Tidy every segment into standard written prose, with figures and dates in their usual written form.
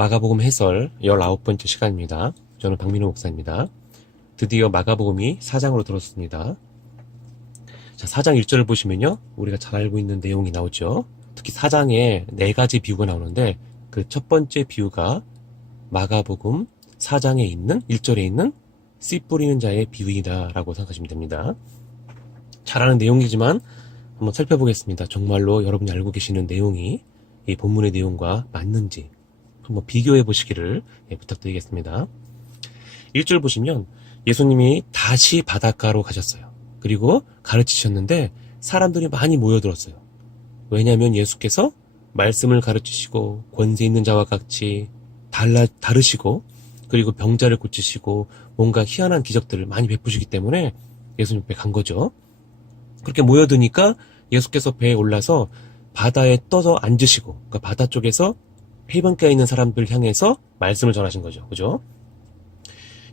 마가복음 해설 19번째 시간입니다. 저는 박민호 목사입니다. 드디어 마가복음이 4장으로 들었습니다. 자, 4장 1절을 보시면요, 우리가 잘 알고 있는 내용이 나오죠. 특히 4장에 4가지 비유가 나오는데 그 첫 번째 비유가 마가복음 4장에 있는 1절에 있는 씨 뿌리는 자의 비유이다 라고 생각하시면 됩니다. 잘 아는 내용이지만 한번 살펴보겠습니다. 정말로 여러분이 알고 계시는 내용이 이 본문의 내용과 맞는지 한번 비교해 보시기를 부탁드리겠습니다. 1절 보시면 예수님이 다시 바닷가로 가셨어요. 그리고 가르치셨는데 사람들이 많이 모여들었어요. 왜냐하면 예수께서 말씀을 가르치시고 권세 있는 자와 같이 다르시고 그리고 병자를 고치시고 뭔가 희한한 기적들을 많이 베푸시기 때문에 예수님 앞에 간 거죠. 그렇게 모여드니까 예수께서 배에 올라서 바다에 떠서 앉으시고, 그러니까 바다 쪽에서 해변가에 있는 사람들 향해서 말씀을 전하신 거죠. 그죠?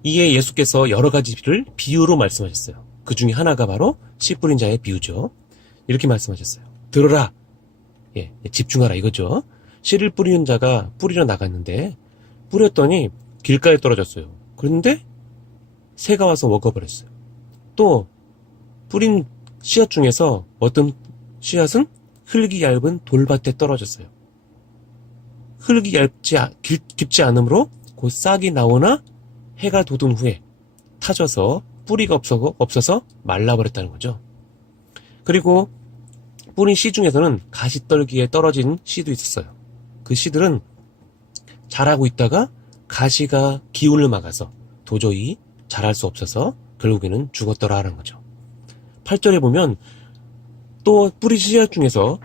이에 예수께서 여러 가지를 비유로 말씀하셨어요. 그 중에 하나가 바로 씨 뿌린 자의 비유죠. 이렇게 말씀하셨어요. 들어라. 집중하라 이거죠. 씨를 뿌리는 자가 뿌리러 나갔는데 뿌렸더니 길가에 떨어졌어요. 그런데 새가 와서 먹어버렸어요. 또 뿌린 씨앗 중에서 어떤 씨앗은 흙이 얇은 돌밭에 떨어졌어요. 흙이 깊지 않으므로 곧 싹이 나오나 해가 돋은 후에 타져서 뿌리가 없어서 말라버렸다는 거죠. 그리고 뿌린 씨 중에서는 가시떨기에 떨어진 씨도 있었어요. 그 씨들은 자라고 있다가 가시가 기운을 막아서 도저히 자랄 수 없어서 결국에는 죽었더라라는 거죠. 8절에 보면 또 뿌리 씨앗 중에서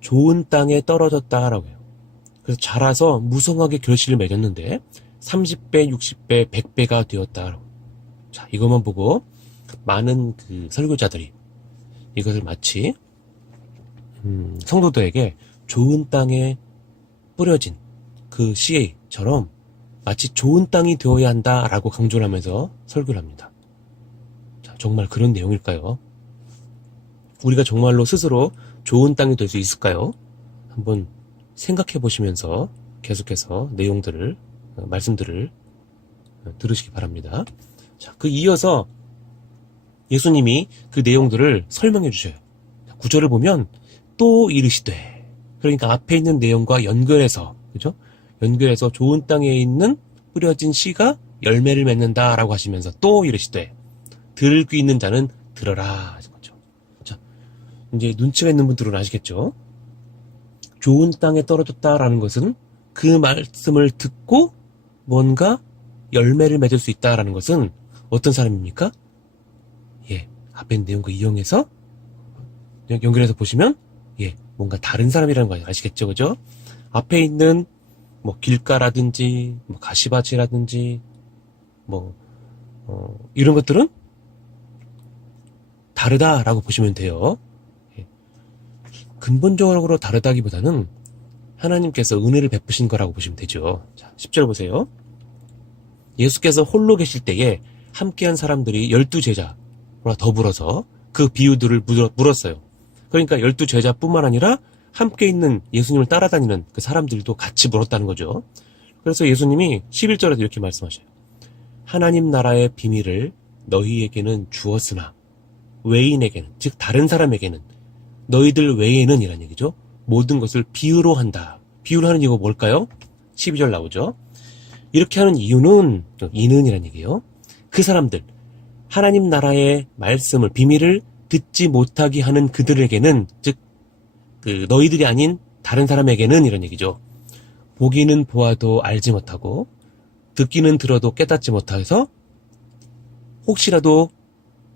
좋은 땅에 떨어졌다라고 해요. 그래서 자라서 무성하게 결실을 맺었는데 30배, 60배, 100배가 되었다. 자, 이것만 보고 많은 그 설교자들이 이것을 마치 성도들에게 좋은 땅에 뿌려진 그 씨처럼 마치 좋은 땅이 되어야 한다라고 강조를 하면서 설교를 합니다. 자, 정말 그런 내용일까요? 우리가 정말로 스스로 좋은 땅이 될 수 있을까요? 한번 생각해 보시면서 계속해서 내용들을, 말씀들을 들으시기 바랍니다. 자, 그 이어서 예수님이 그 내용들을 설명해 주셔요. 9절을 보면 또 이르시되, 그러니까 앞에 있는 내용과 연결해서, 그죠? 연결해서 좋은 땅에 있는 뿌려진 씨가 열매를 맺는다라고 하시면서 또 이르시되, 들을 귀 있는 자는 들어라. 자, 이제 눈치가 있는 분들은 아시겠죠? 좋은 땅에 떨어졌다라는 것은 그 말씀을 듣고 뭔가 열매를 맺을 수 있다라는 것은 어떤 사람입니까? 앞에 있는 내용과 이용해서 연결해서 보시면 뭔가 다른 사람이라는 거 아시겠죠? 그죠? 앞에 있는 뭐 길가라든지 뭐 가시밭이라든지 뭐 이런 것들은 다르다라고 보시면 돼요. 근본적으로 다르다기보다는 하나님께서 은혜를 베푸신 거라고 보시면 되죠. 자, 10절 보세요. 예수께서 홀로 계실 때에 함께한 사람들이 12제자와 더불어서 그 비유들을 물었어요. 그러니까 12제자뿐만 아니라 함께 있는 예수님을 따라다니는 그 사람들도 같이 물었다는 거죠. 그래서 예수님이 11절에도 이렇게 말씀하셔요. 하나님 나라의 비밀을 너희에게는 주었으나 외인에게는, 즉 다른 사람에게는, 너희들 외에는 이란 얘기죠. 모든 것을 비유로 한다. 비유로 하는 이유가 뭘까요? 12절 나오죠. 이렇게 하는 이유는, 이는 이란 얘기예요. 그 사람들, 하나님 나라의 말씀을, 비밀을 듣지 못하게 하는 그들에게는, 즉 그 너희들이 아닌 다른 사람에게는 이런 얘기죠. 보기는 보아도 알지 못하고 듣기는 들어도 깨닫지 못해서 혹시라도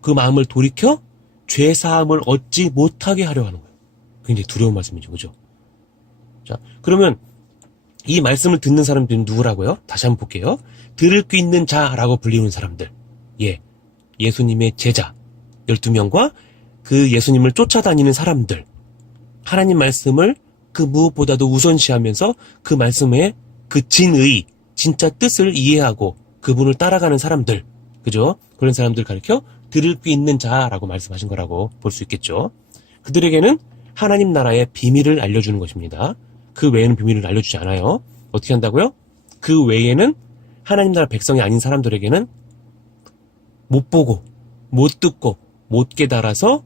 그 마음을 돌이켜 죄사함을 얻지 못하게 하려 하는 거예요. 굉장히 두려운 말씀이죠. 그죠? 자, 그러면 이 말씀을 듣는 사람들은 누구라고요? 다시 한번 볼게요. 들을 귀 있는 자라고 불리는 사람들. 예수님의 제자 12명과 그 예수님을 쫓아다니는 사람들. 하나님 말씀을 그 무엇보다도 우선시하면서 그 말씀의 그 진의, 진짜 뜻을 이해하고 그분을 따라가는 사람들. 그죠? 그런 사람들 가리켜 들을 귀 있는 자라고 말씀하신 거라고 볼 수 있겠죠. 그들에게는 하나님 나라의 비밀을 알려주는 것입니다. 그 외에는 비밀을 알려주지 않아요. 어떻게 한다고요? 그 외에는 하나님 나라 백성이 아닌 사람들에게는 못 보고, 못 듣고, 못 깨달아서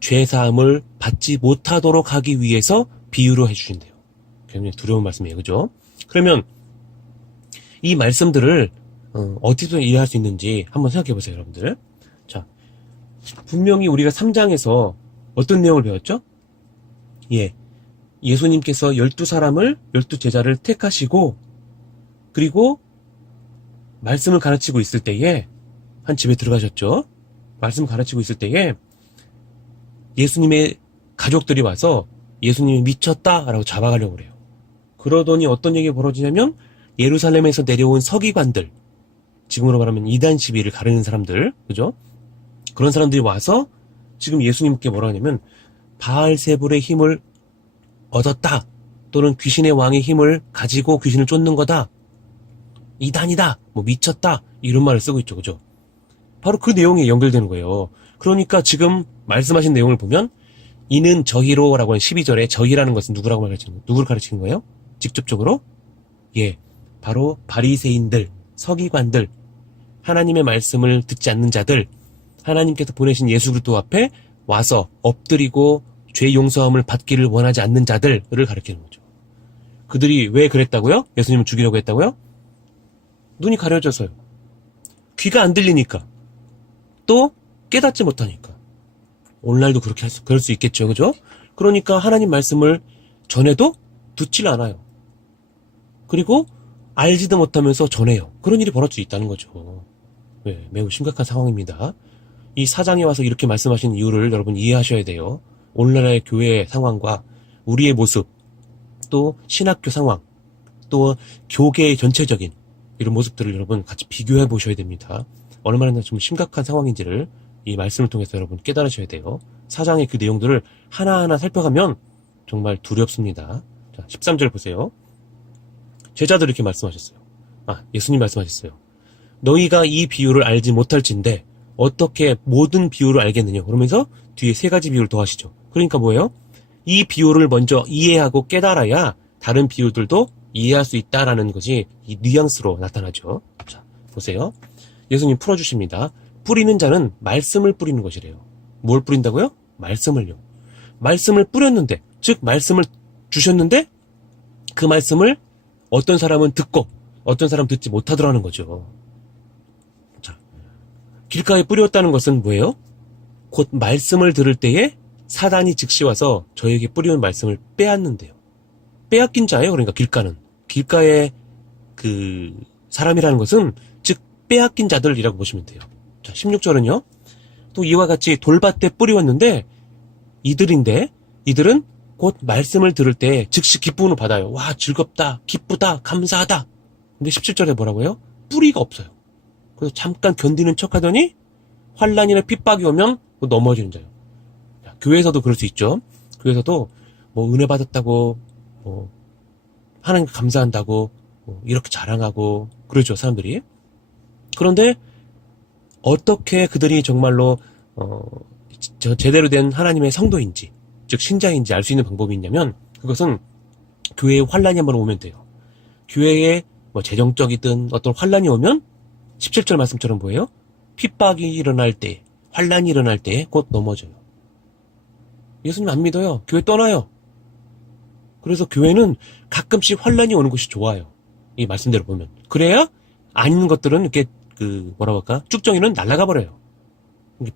죄사함을 받지 못하도록 하기 위해서 비유로 해주신대요. 굉장히 두려운 말씀이에요. 그죠? 그러면 이 말씀들을 어디서 이해할 수 있는지 한번 생각해 보세요, 여러분들. 자, 분명히 우리가 3장에서 어떤 내용을 배웠죠? 예. 예수님께서 12사람을, 12제자를 택하시고, 그리고 말씀을 가르치고 있을 때에, 한 집에 들어가셨죠? 말씀 가르치고 있을 때에, 예수님의 가족들이 와서 예수님이 미쳤다라고 잡아가려고 그래요. 그러더니 어떤 얘기가 벌어지냐면, 예루살렘에서 내려온 서기관들, 지금으로 말하면 이단 시비를 가르는 사람들, 그죠? 그런 사람들이 와서 지금 예수님께 뭐라 하냐면, 바알세불의 힘을 얻었다. 또는 귀신의 왕의 힘을 가지고 귀신을 쫓는 거다. 이단이다. 뭐 미쳤다. 이런 말을 쓰고 있죠. 그죠? 바로 그 내용이 연결되는 거예요. 그러니까 지금 말씀하신 내용을 보면 이는 저희로라고 하는 12절에 저희라는 것은 누구라고 가르치는 거예요? 누구를 가르치는 거예요? 직접적으로? 예. 바로 바리새인들, 서기관들, 하나님의 말씀을 듣지 않는 자들, 하나님께서 보내신 예수 그리스도 앞에 와서 엎드리고 죄 용서함을 받기를 원하지 않는 자들을 가리키는 거죠. 그들이 왜 그랬다고요? 예수님을 죽이려고 했다고요? 눈이 가려져서요. 귀가 안 들리니까. 또 깨닫지 못하니까. 오늘날도 그렇게 그럴 수 있겠죠. 그죠? 그러니까 하나님 말씀을 전해도 듣질 않아요. 그리고 알지도 못하면서 전해요. 그런 일이 벌어질 수 있다는 거죠. 네, 매우 심각한 상황입니다. 이 4장에 와서 이렇게 말씀하신 이유를 여러분 이해하셔야 돼요. 오늘날의 교회의 상황과 우리의 모습, 또 신학교 상황, 또 교계의 전체적인 이런 모습들을 여러분 같이 비교해 보셔야 됩니다. 얼마나 좀 심각한 상황인지를 이 말씀을 통해서 여러분 깨달으셔야 돼요. 4장의 그 내용들을 하나하나 살펴가면 정말 두렵습니다. 자, 13절 보세요. 제자들이 이렇게 말씀하셨어요. 예수님 말씀하셨어요. 너희가 이 비유를 알지 못할진데 어떻게 모든 비유를 알겠느냐. 그러면서 뒤에 3가지 비유를 더하시죠. 그러니까 뭐예요? 이 비유를 먼저 이해하고 깨달아야 다른 비유들도 이해할 수 있다라는 것이 이 뉘앙스로 나타나죠. 자, 보세요. 예수님 풀어주십니다. 뿌리는 자는 말씀을 뿌리는 것이래요. 뭘 뿌린다고요? 말씀을요. 말씀을 뿌렸는데, 즉 말씀을 주셨는데 그 말씀을 어떤 사람은 듣고 어떤 사람은 듣지 못하더라는 거죠. 자, 길가에 뿌렸다는 것은 뭐예요? 곧 말씀을 들을 때에 사단이 즉시 와서 저에게 뿌리는 말씀을 빼앗는데요. 빼앗긴 자예요. 그러니까 길가는. 길가의 그 사람이라는 것은 즉 빼앗긴 자들이라고 보시면 돼요. 자, 16절은요. 또 이와 같이 돌밭에 뿌리웠는데 이들은 곧 말씀을 들을 때 즉시 기쁨을 받아요. 와, 즐겁다, 기쁘다, 감사하다. 근데 17절에 뭐라고요? 뿌리가 없어요. 그래서 잠깐 견디는 척하더니 환난이나 핍박이 오면 넘어지는 자예요. 교회에서도 그럴 수 있죠. 교회에서도 뭐 은혜 받았다고 하나님 감사한다고 이렇게 자랑하고 그러죠, 사람들이. 그런데 어떻게 그들이 정말로 제대로 된 하나님의 성도인지, 즉 신자인지 알 수 있는 방법이 있냐면 그것은 교회에 환난이 한번 오면 돼요. 교회에 뭐 재정적이든 어떤 환난이 오면 17절 말씀처럼 뭐예요? 핍박이 일어날 때, 환난이 일어날 때 곧 넘어져요. 예수님 안 믿어요. 교회 떠나요. 그래서 교회는 가끔씩 환난이 오는 것이 좋아요. 이 말씀대로 보면. 그래야 아닌 것들은 이렇게 뭐라고 할까? 쭉정이는 날아가 버려요.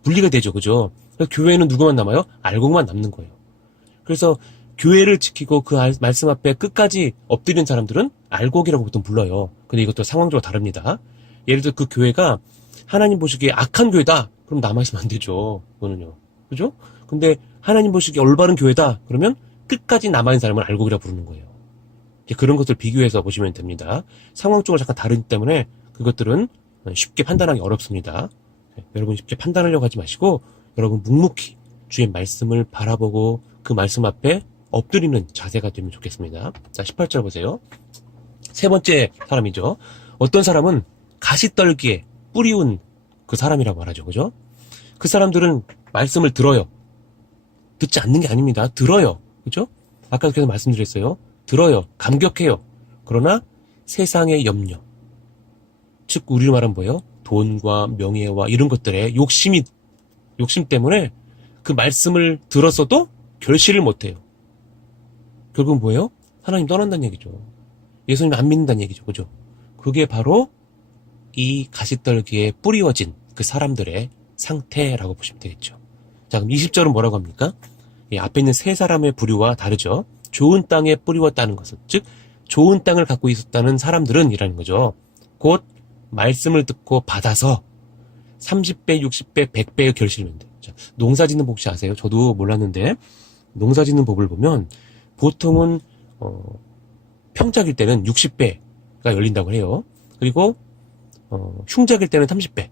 분리가 되죠. 그죠? 그래서 교회는 누구만 남아요? 알고만 남는 거예요. 그래서 교회를 지키고 그 말씀 앞에 끝까지 엎드리는 사람들은 알곡이라고 보통 불러요. 근데 이것도 상황적으로 다릅니다. 예를 들어 그 교회가 하나님 보시기에 악한 교회다. 그럼 남아있으면 안 되죠. 그거는요. 그죠? 근데 하나님 보시기에 올바른 교회다. 그러면 끝까지 남아있는 사람을 알곡이라고 부르는 거예요. 그런 것들 비교해서 보시면 됩니다. 상황적으로 잠깐 다르기 때문에 그것들은 쉽게 판단하기 어렵습니다. 여러분 쉽게 판단하려고 하지 마시고 여러분 묵묵히 주의 말씀을 바라보고 그 말씀 앞에 엎드리는 자세가 되면 좋겠습니다. 자, 18절 보세요. 세 번째 사람이죠. 어떤 사람은 가시떨기에 뿌리운 그 사람이라고 말하죠. 그죠? 그 사람들은 말씀을 들어요. 듣지 않는 게 아닙니다. 들어요. 그죠? 아까도 계속 말씀드렸어요. 들어요. 감격해요. 그러나 세상의 염려, 즉 우리로 말하면 뭐예요? 돈과 명예와 이런 것들에 욕심 때문에 그 말씀을 들었어도 결실을 못해요. 결국은 뭐예요? 하나님 떠난다는 얘기죠. 예수님 안 믿는다는 얘기죠. 그죠? 그게 바로 이 가시떨기에 뿌리워진 그 사람들의 상태라고 보시면 되겠죠. 자, 그럼 20절은 뭐라고 합니까? 앞에 있는 세 사람의 부류와 다르죠. 좋은 땅에 뿌리웠다는 것은, 즉 좋은 땅을 갖고 있었다는 사람들은 이라는 거죠. 곧 말씀을 듣고 받아서 30배, 60배, 100배의 결실을 맺는다. 농사 짓는 법 혹시 아세요? 저도 몰랐는데 농사 짓는 법을 보면 보통은 평작일 때는 60배가 열린다고 해요. 그리고 흉작일 때는 30배,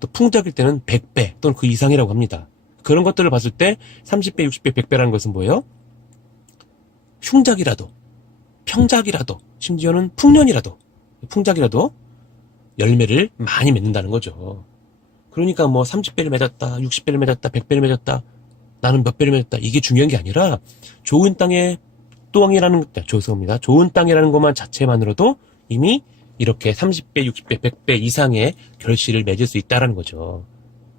또 풍작일 때는 100배 또는 그 이상이라고 합니다. 그런 것들을 봤을 때 30배, 60배, 100배라는 것은 뭐예요? 흉작이라도, 평작이라도, 심지어는 풍년이라도, 풍작이라도 열매를 많이 맺는다는 거죠. 그러니까 뭐 30배를 맺었다, 60배를 맺었다, 100배를 맺었다, 나는 몇 배를 맺었다, 이게 중요한 게 아니라 좋은 땅에 죄송합니다. 좋은 땅이라는 것만 자체만으로도 이미 이렇게 30배, 60배, 100배 이상의 결실을 맺을 수 있다는 거죠.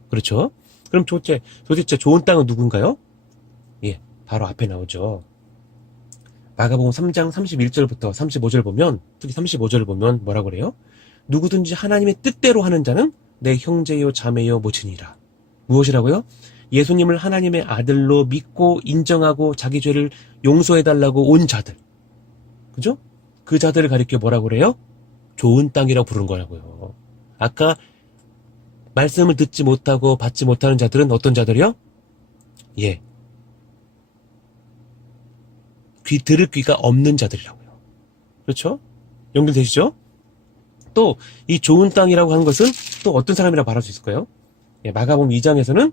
그렇죠? 그럼 도대체 좋은 땅은 누군가요? 예, 바로 앞에 나오죠. 마가복음 3장 31절부터 35절 보면, 특히 35절을 보면 뭐라고 그래요? 누구든지 하나님의 뜻대로 하는 자는 내 형제요 자매요 모친이라. 무엇이라고요? 예수님을 하나님의 아들로 믿고 인정하고 자기 죄를 용서해달라고 온 자들. 그죠? 그 자들을 가리켜 뭐라고 그래요? 좋은 땅이라고 부르는 거라고요. 아까 말씀을 듣지 못하고 받지 못하는 자들은 어떤 자들이요? 예. 들을 귀가 없는 자들이라고요. 그렇죠? 연결되시죠? 또 이 좋은 땅이라고 하는 것은 또 어떤 사람이라고 말할 수 있을까요? 예, 마가복음 2장에서는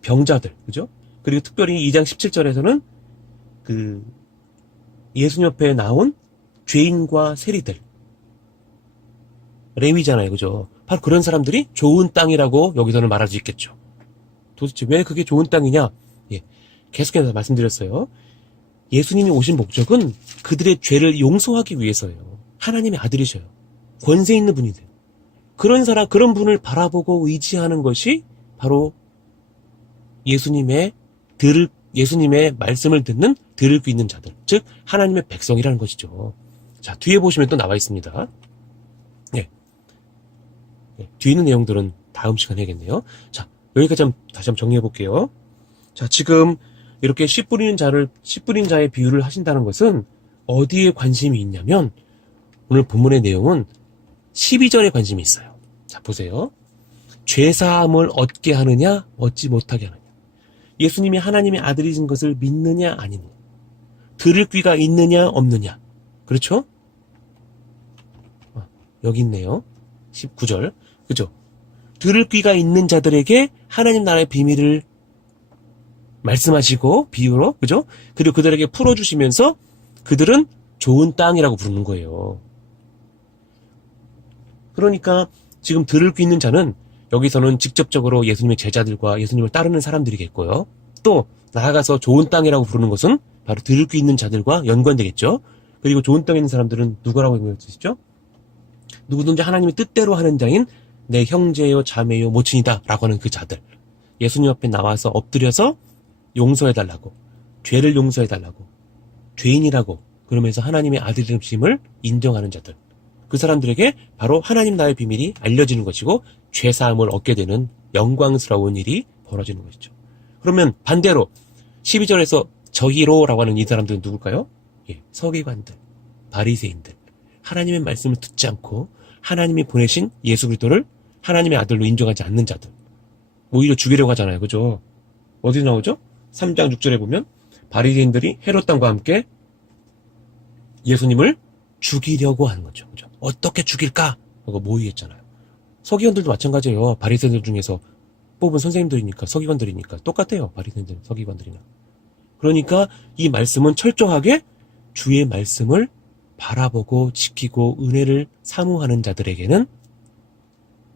병자들, 그죠? 그리고 특별히 2장 17절에서는 그 예수님 옆에 나온 죄인과 세리들, 레위잖아요, 그죠? 바로 그런 사람들이 좋은 땅이라고 여기서는 말할 수 있겠죠. 도대체 왜 그게 좋은 땅이냐? 예, 계속해서 말씀드렸어요. 예수님이 오신 목적은 그들의 죄를 용서하기 위해서예요. 하나님의 아들이셔요. 권세 있는 분이세요. 그런 분을 바라보고 의지하는 것이 바로 예수님의 말씀을 듣는 들을 귀 있는 자들, 즉 하나님의 백성이라는 것이죠. 자, 뒤에 보시면 또 나와 있습니다. 예. 뒤에 있는 내용들은 다음 시간에 해야겠네요. 자, 여기까지 다시 한번 정리해 볼게요. 자, 지금 이렇게 씨 뿌리는 자의 비유를 하신다는 것은 어디에 관심이 있냐면, 오늘 본문의 내용은 12절에 관심이 있어요. 자, 보세요. 죄사함을 얻게 하느냐, 얻지 못하게 하느냐. 예수님이 하나님의 아들이신 것을 믿느냐, 아니느냐. 들을 귀가 있느냐, 없느냐. 그렇죠? 여기 있네요. 19절. 그죠? 들을 귀가 있는 자들에게 하나님 나라의 비밀을 말씀하시고, 비유로, 그죠? 그리고 그들에게 풀어주시면서 그들은 좋은 땅이라고 부르는 거예요. 그러니까 지금 들을 귀 있는 자는 여기서는 직접적으로 예수님의 제자들과 예수님을 따르는 사람들이겠고요. 또 나아가서 좋은 땅이라고 부르는 것은 바로 들을 귀 있는 자들과 연관되겠죠. 그리고 좋은 땅에 있는 사람들은 누구라고 연관되시죠? 누구든지 하나님의 뜻대로 하는 자인 내 형제요 자매요 모친이다 라고 하는 그 자들. 예수님 앞에 나와서 엎드려서 용서해달라고, 죄를 용서해달라고, 죄인이라고 그러면서 하나님의 아들임을 인정하는 자들. 그 사람들에게 바로 하나님 나라의 비밀이 알려지는 것이고 죄사함을 얻게 되는 영광스러운 일이 벌어지는 것이죠. 그러면 반대로 12절에서 저희로라고 하는 이 사람들은 누굴까요? 예, 서기관들, 바리새인들, 하나님의 말씀을 듣지 않고 하나님이 보내신 예수 그리스도를 하나님의 아들로 인정하지 않는 자들. 오히려 죽이려고 하잖아요. 그죠? 어디 나오죠? 3장 6절에 보면 바리새인들이 헤롯 왕과 함께 예수님을 죽이려고 하는 거죠. 그죠? 어떻게 죽일까? 하고 모의했잖아요. 서기관들도 마찬가지예요. 바리새인들 중에서 뽑은 선생님들이니까, 서기관들이니까 똑같아요. 바리새인들, 서기관들이나. 그러니까 이 말씀은 철저하게 주의 말씀을 바라보고 지키고 은혜를 사모하는 자들에게는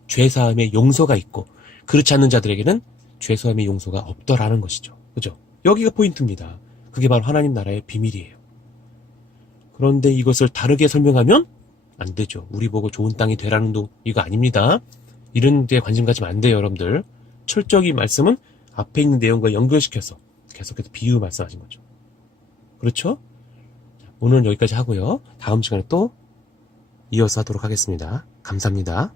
죄사함의 용서가 있고, 그렇지 않는 자들에게는 죄사함의 용서가 없더라는 것이죠. 그죠? 여기가 포인트입니다. 그게 바로 하나님 나라의 비밀이에요. 그런데 이것을 다르게 설명하면 안 되죠. 우리 보고 좋은 땅이 되라는 이거 아닙니다. 이런 데 관심 가지면 안 돼요, 여러분들. 철저히 말씀은 앞에 있는 내용과 연결시켜서 계속해서 비유 말씀하신 거죠. 그렇죠? 오늘은 여기까지 하고요. 다음 시간에 또 이어서 하도록 하겠습니다. 감사합니다.